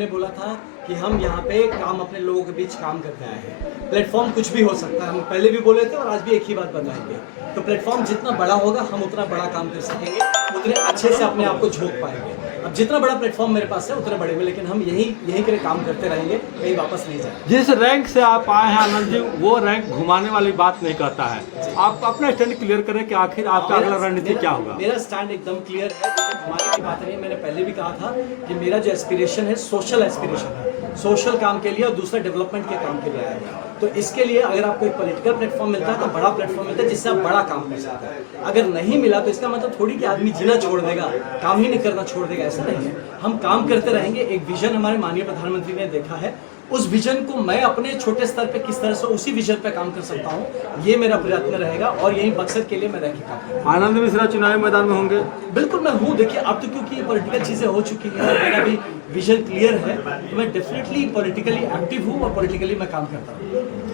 हमने बोला था कि हम यहाँ पे काम अपने लोगों के बीच काम करते आए हैं। प्लेटफॉर्म कुछ भी हो सकता है, हम पहले भी बोले थे और आज भी एक ही बात बताएंगे। तो प्लेटफॉर्म जितना बड़ा होगा हम उतना बड़ा काम कर सकेंगे, उतने अच्छे से अपने आप को झोंक पाएंगे। अब जितना बड़ा प्लेटफॉर्म मेरे पास है उतने बड़े में, लेकिन हम यही के लिए काम करते रहेंगे, कहीं वापस नहीं जाएंगे। जिस रैंक से आप आए हैं आनंद जी, वो रैंक घुमाने वाली बात नहीं करता है। आप अपना स्टैंड क्लियर करें कि आखिर आपका अगला रणनीति क्या होगा। मेरा स्टैंड एकदम क्लियर है, घुमाने की बात नहीं है। मैंने पहले भी कहा था कि मेरा जो एस्पिरेशन है सोशल एस्पिरेशन है, सोशल काम के लिए और दूसरा डेवलपमेंट के काम के लिए आया है। तो इसके लिए अगर आपको एक पॉलिटिकल प्लेटफॉर्म मिलता है तो बड़ा प्लेटफॉर्म मिलता है जिससे आप बड़ा काम कर सकते हैं। अगर नहीं मिला तो इसका मतलब थोड़ी कि आदमी जीना छोड़ देगा, काम ही नहीं करना छोड़ देगा, ऐसा नहीं है। हम काम करते रहेंगे। एक विजन हमारे माननीय प्रधानमंत्री ने देखा है, उस विजन को मैं अपने छोटे स्तर पे किस तरह से उसी विजन पे काम कर सकता हूँ, ये मेरा प्रयत्न रहेगा और यही बक्सर के लिए मैं रह के काम करूँगा। आनंद मिश्रा चुनावी मैदान में होंगे? बिल्कुल मैं हूँ। देखिए अब तो क्योंकि पॉलिटिकल चीजें हो चुकी है, मेरा भी विजन क्लियर है, तो मैं डेफिनेटली पॉलिटिकली एक्टिव हूँ और पॉलिटिकली मैं काम करता हूँ।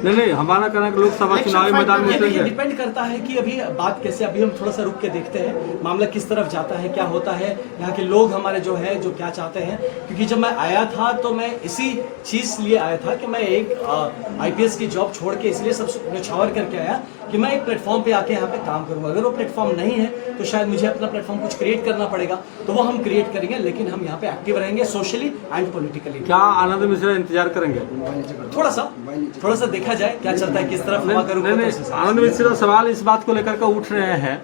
नहीं, हमारा कहना है कि लोकसभा चुनावी मैदान में ये डिपेंड करता है कि अभी बात कैसे, अभी हम थोड़ा सा रुक के देखते हैं मामला किस तरफ जाता है, क्या होता है, यहाँ के लोग हमारे जो है जो क्या चाहते हैं। क्योंकि जब मैं आया था तो मैं इसी चीज लिए आया था कि मैं एक IPS की जॉब छोड़ के इसलिए सब न्यौछावर करके आया कि मैं एक प्लेटफॉर्म पे आके यहाँ पे काम करूँगा। अगर वो प्लेटफॉर्म नहीं है तो शायद मुझे अपना प्लेटफॉर्म कुछ क्रिएट करना पड़ेगा, तो वो हम क्रिएट करेंगे, लेकिन हम यहाँ पे एक्टिव रहेंगे सोशली एंड पॉलिटिकली। क्या आनंद मिश्रा इंतजार करेंगे? थोड़ा सा देखा जाए क्या चलता है, किस तरफ हवा करूँ। आनंद मिश्रा सवाल इस बात को लेकर के उठ रहे हैं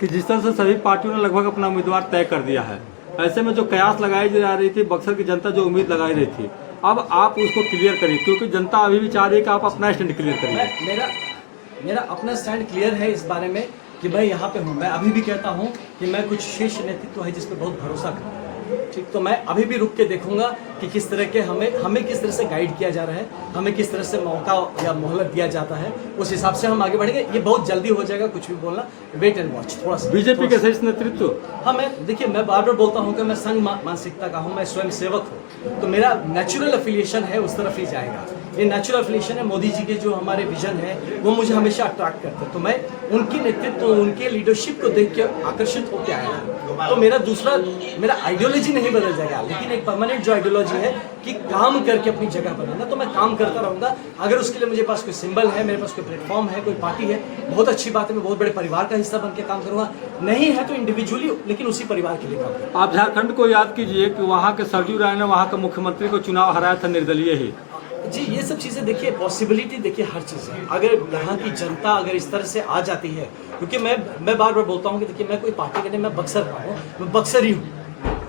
कि जिस तरह से सभी पार्टियों ने लगभग अपना उम्मीदवार तय कर दिया है, ऐसे में जो कयास लगाई जा रही थी, बक्सर की जनता जो उम्मीद लगाई रही थी, अब आप उसको क्लियर करिए, क्योंकि जनता अभी भी चाह रही है कि आप अपना स्टैंड क्लियर करिए। मेरा अपना स्टैंड क्लियर है इस बारे में कि मैं यहाँ पे हूँ। मैं अभी भी कहता हूँ कि मैं कुछ शीर्ष नेतृत्व है जिस पे बहुत भरोसा करता हूँ, ठीक। तो मैं अभी भी रुक के देखूंगा कि किस तरह के हमें किस तरह से गाइड किया जा रहा है, हमें किस तरह से मौका या मोहलत दिया जाता है, उस हिसाब से हम आगे बढ़ेंगे। ये बहुत जल्दी हो जाएगा कुछ भी बोलना, वेट एंड वॉच थोड़ा सा। बीजेपी के शीर्ष नेतृत्व, हाँ, मैं बार बार बोलता हूँ कि मैं संघ मानसिकता का हूँ, मैं स्वयं सेवक हूँ, तो मेरा नेचुरल एफिलिएशन है उस तरफ ही जाएगा। ये नेचुरल एफिलिएशन है। मोदी जी के जो हमारे विजन है वो मुझे हमेशा अट्रैक्ट करते हैं, तो मैं उनकी नेतृत्व, उनके लीडरशिप को देख के आकर्षित होकर आया हूँ। तो मेरा आइडियोलॉजी नहीं बदल जाएगा, लेकिन एक परमानेंट जो आइडियोलॉजी है कि काम करके अपनी जगह बनाना, तो मैं काम करता रहूंगा। अगर उसके लिए मुझे पास कोई सिंबल है, मेरे पास कोई प्लेटफॉर्म है, कोई पार्टी है, बहुत अच्छी बात है, मैं बहुत बड़े परिवार का हिस्सा बन के काम करूंगा। नहीं है तो इंडिविजुअली, लेकिन उसी परिवार के लिए काम करूंगा। आप झारखंड को याद कीजिए कि वहाँ के सरजू राय ने वहाँ के मुख्यमंत्री को चुनाव हराया था निर्दलीय ही। जी, ये सब चीज़ें देखिए, पॉसिबिलिटी देखिए हर चीज़ है। अगर यहाँ की जनता अगर इस तरह से आ जाती है, क्योंकि मैं बार बार बोलता हूँ कि देखिए मैं कोई पार्टी के नहीं, मैं बक्सर का हूँ, मैं बक्सर ही हूँ।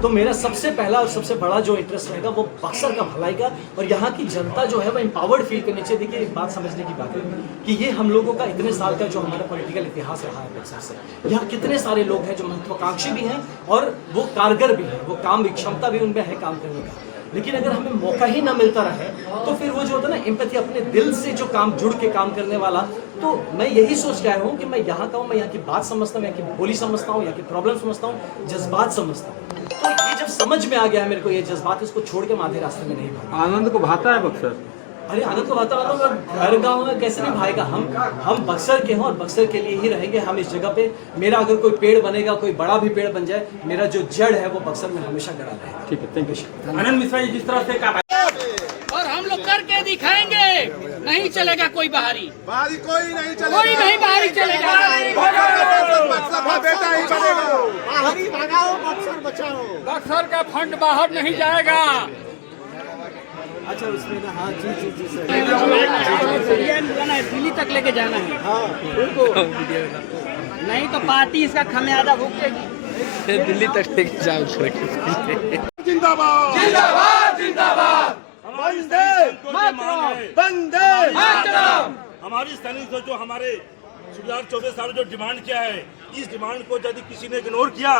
तो मेरा सबसे पहला और सबसे बड़ा जो इंटरेस्ट रहेगा वो बक्सर का भलाई का, और यहाँ की जनता जो है वो एम्पावर्ड फील करनी चाहिए। देखिए एक बात समझने की बात है कि ये हम लोगों का इतने साल का जो हमारा पॉलिटिकल इतिहास रहा है बक्सर से, यहाँ कितने सारे लोग हैं जो महत्वाकांक्षी भी हैं और वो कारगर भी हैं, वो काम क्षमता भी उनमें है काम करने का। लेकिन अगर हमें मौका ही ना मिलता रहे तो फिर वो जो होता है ना एम्पैथी, अपने दिल से जो काम जुड़ के काम करने वाला, तो मैं यही सोच के आया हूँ कि मैं यहाँ का हूँ, मैं यहाँ की बात समझता हूँ, यहाँ की बोली समझता हूँ, यहाँ की प्रॉब्लम समझता हूँ, जज्बात समझता हूँ। तो ये जब समझ में आ गया है मेरे को ये जज्बात, इसको छोड़ के माधे रास्ते में नहीं भागा। आनंद को भाता है बक्सर? अरे आनंद को भाता मतलब घर गाँव में कैसे नहीं भाएगा। हम बक्सर के हैं और बक्सर के लिए ही रहेंगे हम इस जगह पे। मेरा अगर कोई पेड़ बनेगा, कोई बड़ा भी पेड़ बन जाए, मेरा जो जड़ है वो बक्सर में हमेशा गड़ा रहेगा। ठीक है, थैंक यू। आनंद मिश्रा जी जिस तरह से और हम लोग करके दिखाएंगे, नहीं चलेगा कोई बाहरी कोई नहीं चलेगा, कोई नहीं बाहरी चलेगा। बेटा ही बनेगा। बाहरी भगाओ, बक्सर बचाओ। बक्सर का फंड बाहर नहीं जाएगा। अच्छा, उसमें ना, हाँ जी सर, दिल्ली तक लेके जाना है। हाँ बिल्कुल, नहीं तो पार्टी इसका खमियाजा भुगतेगी। दिल्ली तक लेके जाओ। जिंदाबाद जिंदाबाद जिंदाबाद। हमारी स्थानीय जो हमारे 2024 साल जो डिमांड किया है, इस डिमांड को यदि किसी ने इग्नोर किया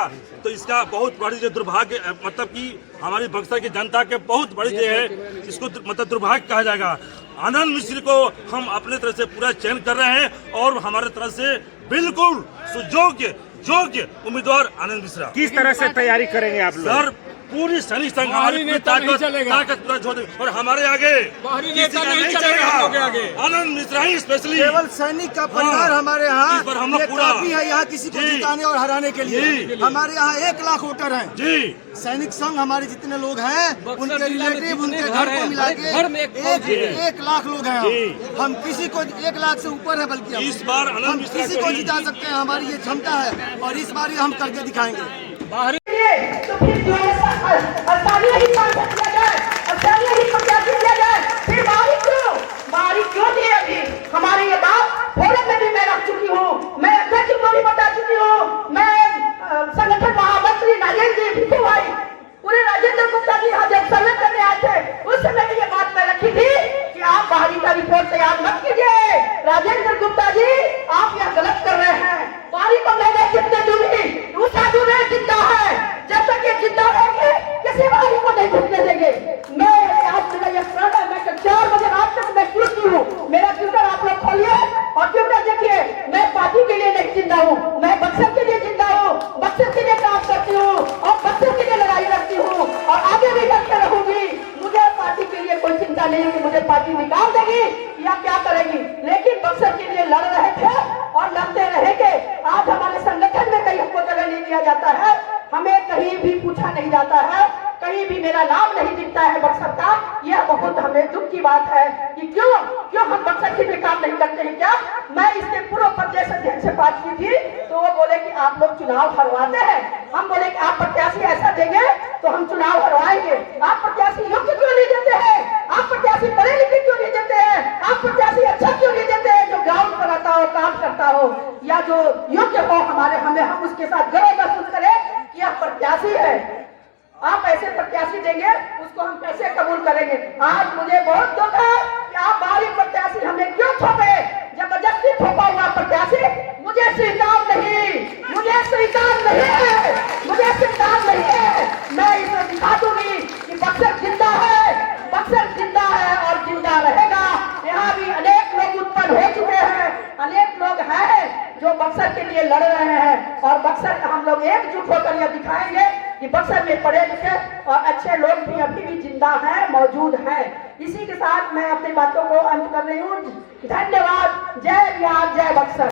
तो इसका बहुत बड़ी जो दुर्भाग्य, मतलब कि हमारी बक्सर की जनता के बहुत बड़ी जो है इसको मतलब दुर्भाग्य कहा जाएगा। आनंद मिश्र को हम अपने तरफ से पूरा चयन कर रहे हैं और हमारे तरफ से बिल्कुल सुयोग्य उम्मीदवार आनंद मिश्रा। किस तरह से तैयारी करेंगे आप लोग? सर पूरी सैनिक संघ बाहरी हमारी पूरी नेता नहीं चलेगा। ताकत पूरा छोड़ दे और हमारे आगे बाहरी किसी नेता का नहीं नहीं चलेगा हम लोग के आगे। आनंद मिश्रा ही स्पेशली केवल सैनिक का परिवार हमारे यहाँ इस पर हम लोग ये पूरा काफी है यहाँ किसी को जी। जिताने और हराने के लिए जी। हमारे यहाँ 1 लाख वोटर हैं। जी सैनिक संघ हमारे जितने लोग हैं उनके जिला में रिलेटिव जितने उनके घर घर को हैं, मिला हर के घर में एक फौजी है। 1 लाख लोग हैं जी। हम किसी को 1 लाख से ऊपर है बल्कि हम। इस बार आनंद हम मिश्रा किसी को को ही जिता सकते हैं हमारी ये क्षमता है और इस बार ये हम करके दिखाएंगे। तो फिर जो है स्थानीय ही सांसद किया जाए, स्थानीय ही प्रत्याशी किया जाए, फिर बारी क्यों दी अभी? हमारी ये बात फोरम में भी मैं रख चुकी हूँ, मैं अध्यक्ष को भी बता चुकी हूँ, मैं संगठन महामंत्री नागेंद्र जी भिखू भाई पूरे राजेंद्र गुप्ता जी यहाँ जब सर्वे करने आए थे उस समय भी ये बात मैं रखी थी कि आप बाहरी का रिपोर्ट तैयार मत कीजिए। राजेंद्र गुप्ता जी आप यह गलत कर रहे हैं। बाहरी को मैंने कितने दूंगी दूसरा दूर जिंदा है, जब तक ये जिंदा रहेंगे किसी बाहरी को नहीं घुसने देंगे। मैं आज मेरा यह प्रण है, मैं 4 बजे रात तक मैं ट्वीट की हूँ। मेरा ट्विटर आप लोग खोलिए और ट्विटर देखिए। मैं पार्टी के लिए नहीं जिंदा हूँ, मैं बक्सर के लिए जिंदा हूँ, बक्सर के लिए काम करती हूँ और बक्सर के लिए लड़ाई लड़ती हूँ और आगे भी लड़ते रहूंगी। मुझे पार्टी के लिए कोई चिंता नहीं है कि मुझे पार्टी निकाल देगी या क्या करेगी, लेकिन बक्सर के लिए लड़ रहे थे और लड़ते रहेंगे। आज हमारे संगठन में कहीं हमको जगह नहीं दिया जाता है, हमें कहीं भी पूछा नहीं जाता है, कहीं भी मेरा नाम नहीं दिखता है बक्सर का। यह बहुत हमें दुख की बात है कि क्यों हम बक्सर के लिए काम नहीं करते हैं क्या? मैं इसके पूर्व प्रदेश अध्यक्ष से बात की थी तो वो बोले कि आप लोग चुनाव हरवाते हैं। हम बोले कि आप प्रत्याशी ऐसा देंगे तो हम चुनाव हरवाएंगे। आप प्रत्याशी योग्य क्यों नहीं देते हैं? आप प्रत्याशी पढ़े लिखे क्यों नहीं देते हैं? आप प्रत्याशी अच्छा क्यों नहीं देते हैं जो ग्राउंड पर आता हो, काम करता हो या जो योग्य हो हम उसके साथ गर्व महसूस करें कि यह प्रत्याशी है। आप ऐसे प्रत्याशी देंगे उसको हम कैसे कबूल करेंगे? आज मुझे बहुत दुख है कि आप बाहरी प्रत्याशी हमें क्यों थोपे, जबरदस्ती थोपा हुआ प्रत्याशी मुझे स्वीकार नहीं, मुझे स्वीकार नहीं है, मुझे स्वीकार नहीं है। मैं इसे दिखा दूंगी कि बक्सर जिंदा है, बक्सर जिंदा है और जिंदा रहेगा। यहाँ भी अनेक लोग उत्पन्न हो चुके हैं, अनेक लोग हैं जो बक्सर के लिए लड़ रहे हैं और बक्सर हम लोग एकजुट होकर यह दिखाएंगे कि बक्सर में पढ़े लिखे और अच्छे लोग भी अभी भी जिंदा हैं, मौजूद हैं। इसी के साथ मैं अपनी बातों को अंत कर रही हूँ। धन्यवाद। जय बिहार, जय बक्सर।